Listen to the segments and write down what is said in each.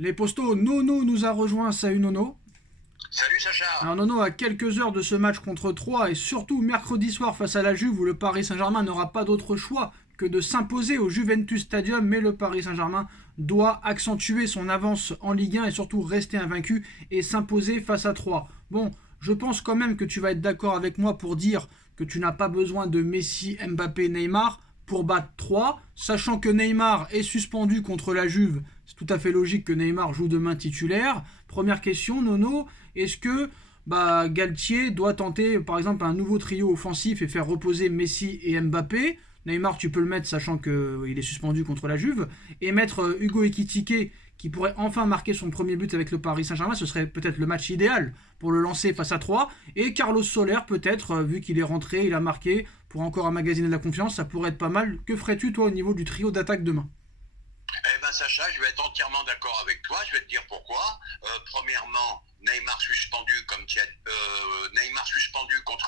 Les postos, Nono nous a rejoint. Salut Nono. Salut Alors Sacha. Nono, à quelques heures de ce match contre 3 et surtout mercredi soir face à la Juve où le Paris Saint-Germain n'aura pas d'autre choix que de s'imposer au Juventus Stadium, mais le Paris Saint-Germain doit accentuer son avance en Ligue 1 et surtout rester invaincu et s'imposer face à 3. Bon, je pense quand même que tu vas être d'accord avec moi pour dire que tu n'as pas besoin de Messi, Mbappé, Neymar pour battre 3, sachant que Neymar est suspendu contre la Juve. C'est tout à fait logique que Neymar joue demain titulaire. Première question, Nono, est-ce que Galtier doit tenter par exemple un nouveau trio offensif et faire reposer Messi et Mbappé? Neymar, tu peux le mettre sachant qu'il est suspendu contre la Juve. Et mettre Hugo Ekitike qui pourrait enfin marquer son premier but avec le Paris Saint-Germain, ce serait peut-être le match idéal pour le lancer face à 3. Et Carlos Soler, peut-être, vu qu'il est rentré, il a marqué, pour encore emmagasiner de la confiance, ça pourrait être pas mal. Que ferais-tu, toi, au niveau du trio d'attaque demain? Eh ben Sacha, je vais être entièrement d'accord avec toi. Je vais te dire pourquoi. Premièrement, Neymar suspendu contre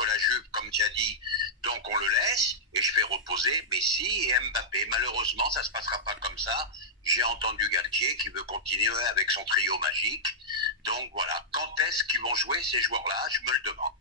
la Juve, comme tu as dit. Donc on le laisse et je fais reposer Messi et Mbappé. Malheureusement, ça se passera pas comme ça. J'ai entendu Galtier qui veut continuer avec son trio magique. Donc voilà. Quand est-ce qu'ils vont jouer ces joueurs-là? Je me le demande.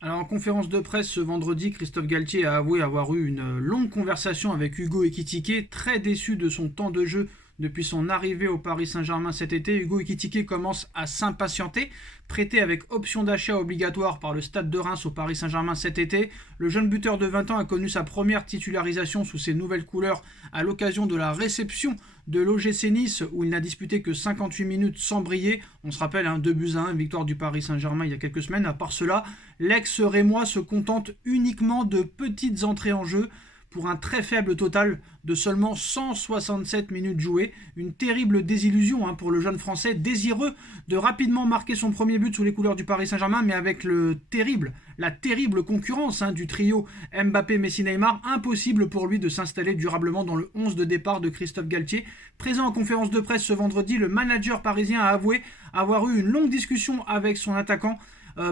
Alors en conférence de presse ce vendredi, Christophe Galtier a avoué avoir eu une longue conversation avec Hugo Ekitike, très déçu de son temps de jeu depuis son arrivée au Paris Saint-Germain cet été. Hugo Ekitike commence à s'impatienter. Prêté avec option d'achat obligatoire par le Stade de Reims au Paris Saint-Germain cet été, le jeune buteur de 20 ans a connu sa première titularisation sous ses nouvelles couleurs à l'occasion de la réception de l'OGC Nice où il n'a disputé que 58 minutes sans briller. On se rappelle, 2-1, victoire du Paris Saint-Germain il y a quelques semaines. À part cela, l'ex-rémois se contente uniquement de petites entrées en jeu pour un très faible total de seulement 167 minutes jouées. Une terrible désillusion pour le jeune Français, désireux de rapidement marquer son premier but sous les couleurs du Paris Saint-Germain, mais avec la terrible concurrence du trio Mbappé, Messi, Neymar, impossible pour lui de s'installer durablement dans le 11 de départ de Christophe Galtier. Présent en conférence de presse ce vendredi, le manager parisien a avoué avoir eu une longue discussion avec son attaquant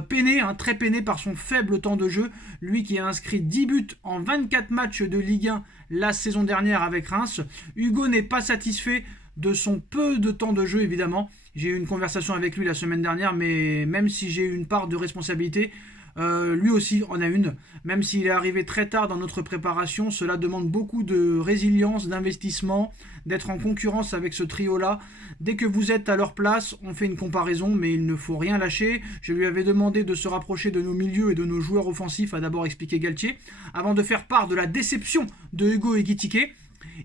peiné, très peiné par son faible temps de jeu. Lui qui a inscrit 10 buts en 24 matchs de Ligue 1 la saison dernière avec Reims. Hugo n'est pas satisfait de son peu de temps de jeu évidemment. J'ai eu une conversation avec lui la semaine dernière, mais même si j'ai eu une part de responsabilité, lui aussi en a une. Même s'il est arrivé très tard dans notre préparation, cela demande beaucoup de résilience, d'investissement, d'être en concurrence avec ce trio-là. Dès que vous êtes à leur place, on fait une comparaison, mais il ne faut rien lâcher. Je lui avais demandé de se rapprocher de nos milieux et de nos joueurs offensifs, a d'abord expliqué Galtier, avant de faire part de la déception de Hugo Ekitike.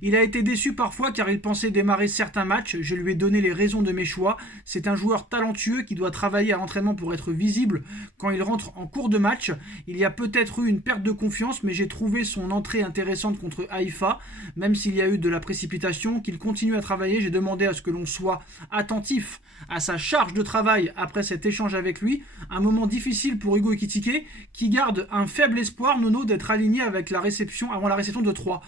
Il a été déçu parfois car il pensait démarrer certains matchs. Je lui ai donné les raisons de mes choix. C'est un joueur talentueux qui doit travailler à l'entraînement pour être visible quand il rentre en cours de match. Il y a peut-être eu une perte de confiance, mais j'ai trouvé son entrée intéressante contre Haïfa. Même s'il y a eu de la précipitation, qu'il continue à travailler. J'ai demandé à ce que l'on soit attentif à sa charge de travail après cet échange avec lui. Un moment difficile pour Hugo Ekitike qui garde un faible espoir, Nono, d'être aligné avec la réception avant la réception de 3.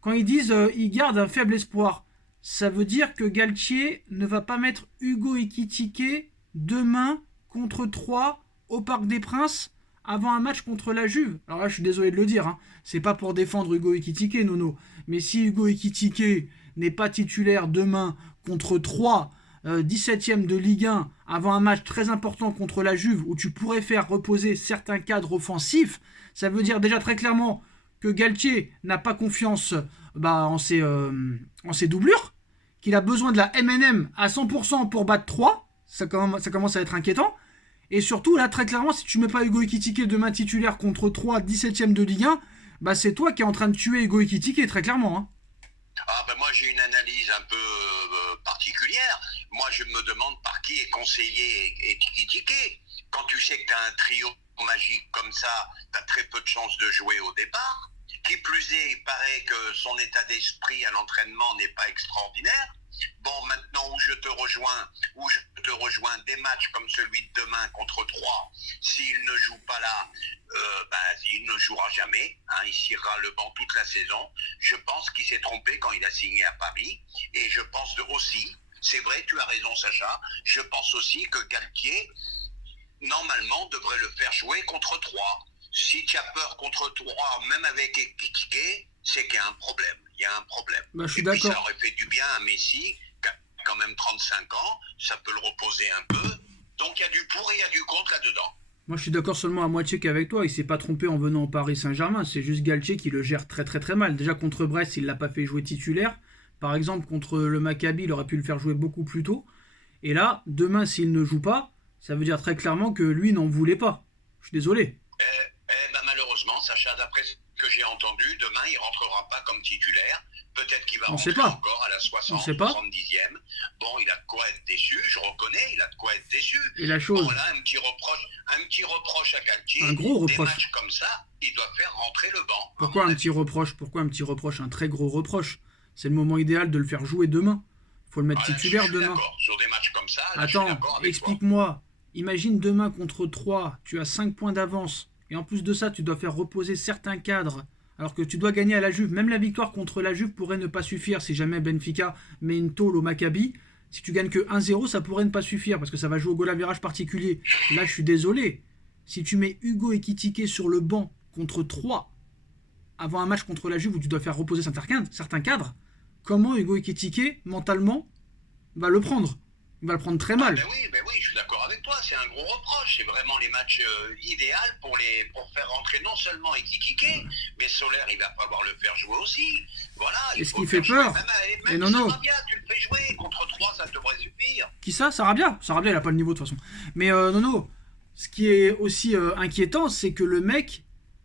Quand ils disent ils gardent un faible espoir, ça veut dire que Galtier ne va pas mettre Hugo Ekitike demain contre 3 au Parc des Princes avant un match contre la Juve. Alors là, je suis désolé de le dire, c'est pas pour défendre Hugo Ekitike, Nono. Mais si Hugo Ekitike n'est pas titulaire demain contre 3 17e de Ligue 1 avant un match très important contre la Juve où tu pourrais faire reposer certains cadres offensifs, ça veut dire déjà très clairement que Galtier n'a pas confiance en ses doublures, qu'il a besoin de la MNM à 100% pour battre 3, ça commence à être inquiétant. Et surtout, là, très clairement, si tu mets pas Hugo Ekitike demain titulaire contre 3, 17e de Ligue 1, c'est toi qui es en train de tuer Hugo Ekitike, très clairement. Ah ben moi j'ai une analyse un peu particulière. Moi je me demande par qui est conseillé et critiqué. Quand tu sais que tu as un trio magique comme ça, tu as très peu de chances de jouer au départ. Qui plus est, il paraît que son état d'esprit à l'entraînement n'est pas extraordinaire. Bon, maintenant où je te rejoins des matchs comme celui de demain contre 3, s'il ne joue pas là, il ne jouera jamais, il cirera le banc toute la saison. Je pense qu'il s'est trompé quand il a signé à Paris, et je pense aussi, c'est vrai, tu as raison Sacha, je pense aussi que Galtier, normalement, devrait le faire jouer contre 3. Si tu as peur contre 3, même avec Ekitike, c'est qu'il y a un problème. Il y a un problème. Je suis Et puis ça d'accord. aurait fait du bien à Messi, qui a quand même 45 ans, ça peut le reposer un peu. Donc il y a du pour et il y a du contre là-dedans. Moi, je suis d'accord seulement à moitié qu'avec toi. Il s'est pas trompé en venant au Paris Saint-Germain. C'est juste Galtier qui le gère très très très mal. Déjà contre Brest, il l'a pas fait jouer titulaire. Par exemple, contre le Maccabi, il aurait pu le faire jouer beaucoup plus tôt. Et là, demain, s'il ne joue pas, ça veut dire très clairement que lui n'en voulait pas. Je suis désolé. Ben, malheureusement, Sacha, d'après ce que j'ai entendu, demain, il rentrera pas comme titulaire. Peut-être qu'il va On sait rentrer pas. encore à la On 60, sait pas. 70e. Bon, il a de quoi être déçu, je reconnais, il a de quoi être déçu. Et la chose, Bon, là, un petit reproche à Galtier. un gros Des reproche. matchs comme ça, il doit faire rentrer le banc. à Pourquoi mon un avis. petit reproche? Pourquoi un petit reproche? Un très gros reproche. C'est le moment idéal de le faire jouer demain. Faut le mettre Ah, là, titulaire je suis demain. d'accord. Sur des matchs comme ça, là, je suis Attends, d'accord avec toi. explique-moi. Imagine demain contre 3, tu as 5 points d'avance. Et en plus de ça, tu dois faire reposer certains cadres. Alors que tu dois gagner à la Juve. Même la victoire contre la Juve pourrait ne pas suffire si jamais Benfica met une tôle au Maccabi. Si tu gagnes que 1-0, ça pourrait ne pas suffire parce que ça va jouer au goal average particulier. Là, je suis désolé. Si tu mets Hugo Ekitike sur le banc contre 3 avant un match contre la Juve où tu dois faire reposer certains cadres, comment Hugo Ekitike, mentalement, va le prendre? Il va le prendre très mal. Ben oui, je suis d'accord avec toi. C'est un gros reproche. C'est vraiment les matchs idéaux pour faire rentrer non seulement Ekitike, mais Solaire, il va falloir le faire jouer aussi. Voilà. Et ce faut qui le fait faire peur, jouer. et Même Nono, Sarabia, tu le fais jouer. Contre 3, ça devrait suffire. qui ça? Sarabia? Sarabia, il a pas le niveau de toute façon. Mais Nono, ce qui est aussi inquiétant, c'est que le mec,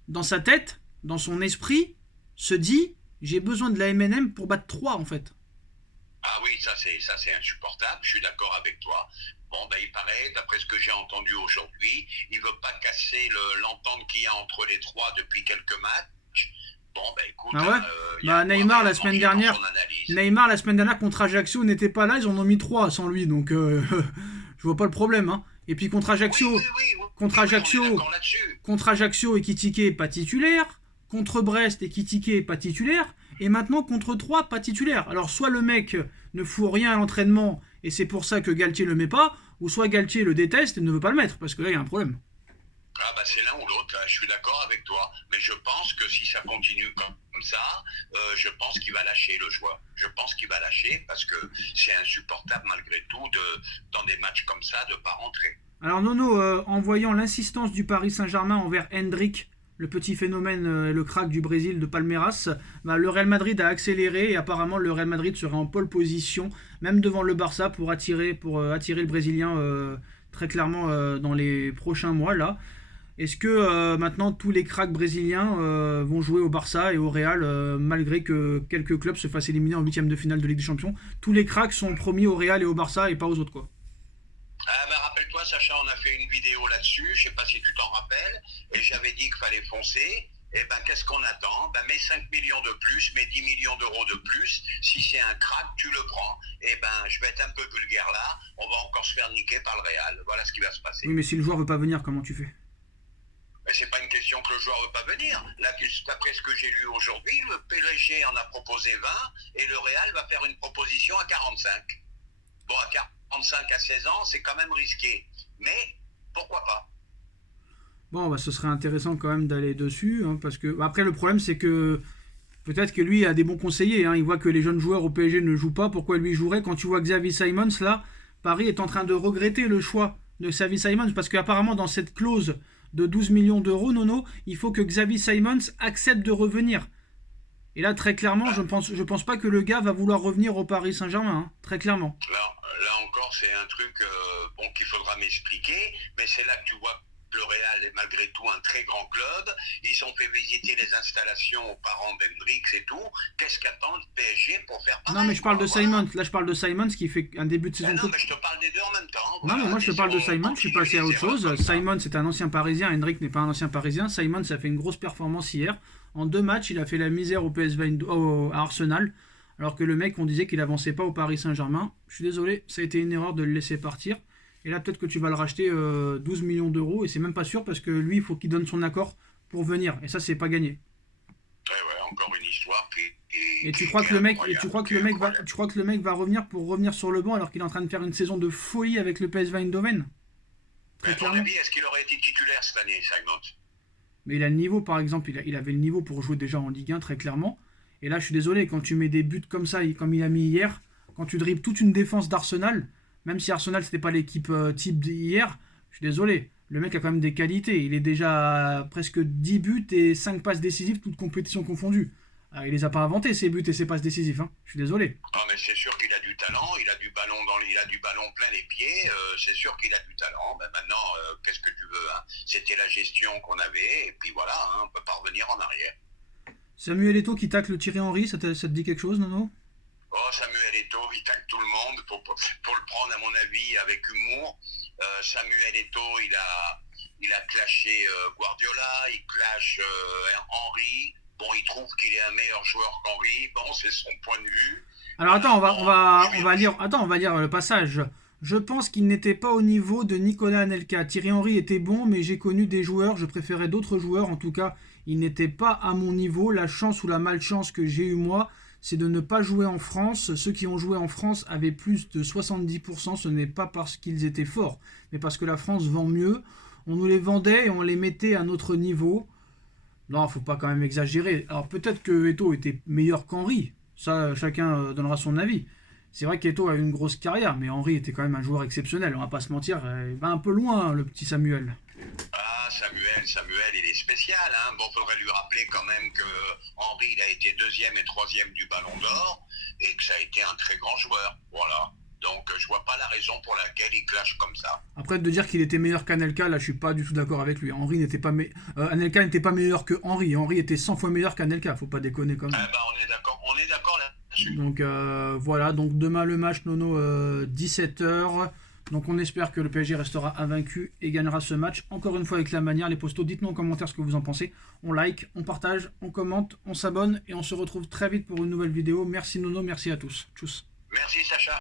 dans sa tête, dans son esprit, se dit j'ai besoin de la MNM pour battre 3 en fait. Ah oui, ça c'est insupportable. Je suis d'accord avec toi. Bon, ben il paraît, d'après ce que j'ai entendu aujourd'hui, il veut pas casser l'entente qu'il y a entre les trois depuis quelques matchs. Bon, ben écoute, Ah ouais il y a Bah quoi Neymar la vraiment semaine dans dernière, son analyse. Neymar la semaine dernière contre Ajaccio n'était pas là, ils en ont mis 3 sans lui, donc je vois pas le problème. Hein. Et puis contre Ajaccio, contre On est Ajaccio, d'accord là-dessus. contre Ajaccio, Ekitike pas titulaire. Contre Brest, Ekitike pas titulaire. Et maintenant contre 3, pas titulaire. Alors soit le mec ne fout rien à l'entraînement et c'est pour ça que Galtier le met pas, ou soit Galtier le déteste et ne veut pas le mettre, parce que là il y a un problème. Ah bah c'est l'un ou l'autre, je suis d'accord avec toi. Mais je pense que si ça continue comme ça, je pense qu'il va lâcher le joueur. Je pense qu'il va lâcher parce que c'est insupportable malgré tout dans des matchs comme ça de ne pas rentrer. Alors Nono, en voyant l'insistance du Paris Saint-Germain envers Hendrick, le petit phénomène, le crack du Brésil de Palmeiras, bah, le Real Madrid a accéléré et apparemment le Real Madrid serait en pole position, même devant le Barça, pour attirer le Brésilien très clairement dans les prochains mois là. Est-ce que maintenant tous les cracks brésiliens vont jouer au Barça et au Real malgré que quelques clubs se fassent éliminer en huitième de finale de Ligue des Champions? Tous les cracks sont promis au Real et au Barça et pas aux autres quoi. Ah bah rappelle-toi Sacha, on a fait une vidéo là-dessus, je sais pas si tu t'en rappelles, et j'avais dit qu'il fallait foncer. Et ben qu'est-ce qu'on attend? Ben mets 5 millions de plus, mets 10 millions d'euros de plus. Si c'est un crack, tu le prends. Et ben je vais être un peu vulgaire là, on va encore se faire niquer par le Real. Voilà ce qui va se passer. Oui mais si le joueur veut pas venir, comment tu fais? Mais c'est pas une question que le joueur veut pas venir. Là, d'après ce que j'ai lu aujourd'hui, le PSG en a proposé 20 et le Real va faire une proposition à 45. Bon, à 45 à 16 ans, c'est quand même risqué. Mais pourquoi pas? Bon, bah, ce serait intéressant quand même d'aller dessus, hein, parce que après le problème c'est que peut-être que lui a des bons conseillers, hein, il voit que les jeunes joueurs au PSG ne jouent pas, pourquoi lui jouerait? Quand tu vois Xavi Simons là, Paris est en train de regretter le choix de Xavi Simons, parce qu'apparemment dans cette clause de 12 millions d'euros, Nono, il faut que Xavi Simons accepte de revenir. Et là, très clairement, je pense pas que le gars va vouloir revenir au Paris Saint-Germain, hein, très clairement. Là encore, c'est un truc bon, qu'il faudra m'expliquer, mais c'est là que tu vois que le Real est malgré tout un très grand club. Ils ont fait visiter les installations aux parents d'Hendrix et tout. Qu'est-ce qu'attend le PSG pour faire pareil? Non, mais je parle de Simons. Là, je parle de Simons qui fait un début de saison. Non, mais je te parle des deux en même temps. Non, mais moi je te parle de Simons, je suis passé à autre chose. Simons c'est un ancien parisien, Hendrick n'est pas un ancien parisien. Simons a fait une grosse performance hier. En 2 matchs, il a fait la misère au PSV à Arsenal. Alors que le mec, on disait qu'il avançait pas au Paris Saint-Germain. Je suis désolé, ça a été une erreur de le laisser partir. Et là, peut-être que tu vas le racheter 12 millions d'euros. Et c'est même pas sûr parce que lui, il faut qu'il donne son accord pour venir. Et ça, c'est pas gagné. Ouais, encore une histoire Et tu crois que le mec va revenir pour revenir sur le banc alors qu'il est en train de faire une saison de folie avec le PSV Eindhoven? Très clairement. À ton avis, est-ce qu'il aurait été titulaire cette année, Simons? Mais il a le niveau, par exemple, il avait le niveau pour jouer déjà en Ligue 1, très clairement. Et là, je suis désolé, quand tu mets des buts comme ça, comme il a mis hier, quand tu dribbles toute une défense d'Arsenal, même si Arsenal c'était pas l'équipe type d'hier, je suis désolé. Le mec a quand même des qualités. Il est déjà à presque 10 buts et 5 passes décisives, toutes compétitions confondues. Il les a pas inventés, ces buts et ces passes décisives. Hein. Je suis désolé. Non, mais c'est sûr qu'il a du talent, il a du ballon il a du ballon plein les pieds, c'est sûr qu'il a du talent. Ben maintenant, qu'est-ce que tu veux, hein? C'était la gestion qu'on avait, et puis voilà, hein, on peut pas revenir en arrière. Samuel Eto'o qui tacle Thierry Henry, ça te dit quelque chose, Nono? Oh, Samuel Eto'o, il tacle tout le monde, pour le prendre, à mon avis, avec humour. Samuel Eto'o, il a clashé Guardiola, il clash Henry. Bon, il trouve qu'il est un meilleur joueur qu'Henry. Bon, c'est son point de vue. Alors attends, on va lire le passage. Je pense qu'il n'était pas au niveau de Nicolas Anelka. Thierry Henry était bon, mais j'ai connu des joueurs, je préférais d'autres joueurs. En tout cas, il n'était pas à mon niveau. La chance ou la malchance que j'ai eu moi, c'est de ne pas jouer en France. Ceux qui ont joué en France avaient plus de 70%. Ce n'est pas parce qu'ils étaient forts, mais parce que la France vend mieux. On nous les vendait et on les mettait à notre niveau. Non, faut pas quand même exagérer. Alors peut-être que Eto'o était meilleur qu'Henry. Ça, chacun donnera son avis. C'est vrai qu'Eto'o a eu une grosse carrière, mais Henry était quand même un joueur exceptionnel. On va pas se mentir, il va un peu loin, le petit Samuel. Ah, Samuel, il est spécial. Hein. Bon, faudrait lui rappeler quand même que Henry, il a été deuxième et troisième du Ballon d'Or et que ça a été un très grand joueur. Voilà. Donc, je vois pas la raison pour laquelle il clash comme ça. Après, de dire qu'il était meilleur qu'Anelka, là, je suis pas du tout d'accord avec lui. Anelka n'était pas meilleur que Henry. Henry était 100 fois meilleur qu'Anelka. Faut pas déconner quand même. Ah bah, on est d'accord là-dessus. Donc voilà. Donc demain le match, Nono, 17h. Donc on espère que le PSG restera invaincu et gagnera ce match. Encore une fois avec la manière, les postos, dites-nous en commentaire ce que vous en pensez. On like, on partage, on commente, on s'abonne et on se retrouve très vite pour une nouvelle vidéo. Merci Nono, merci à tous. Tchuss. Merci Sacha.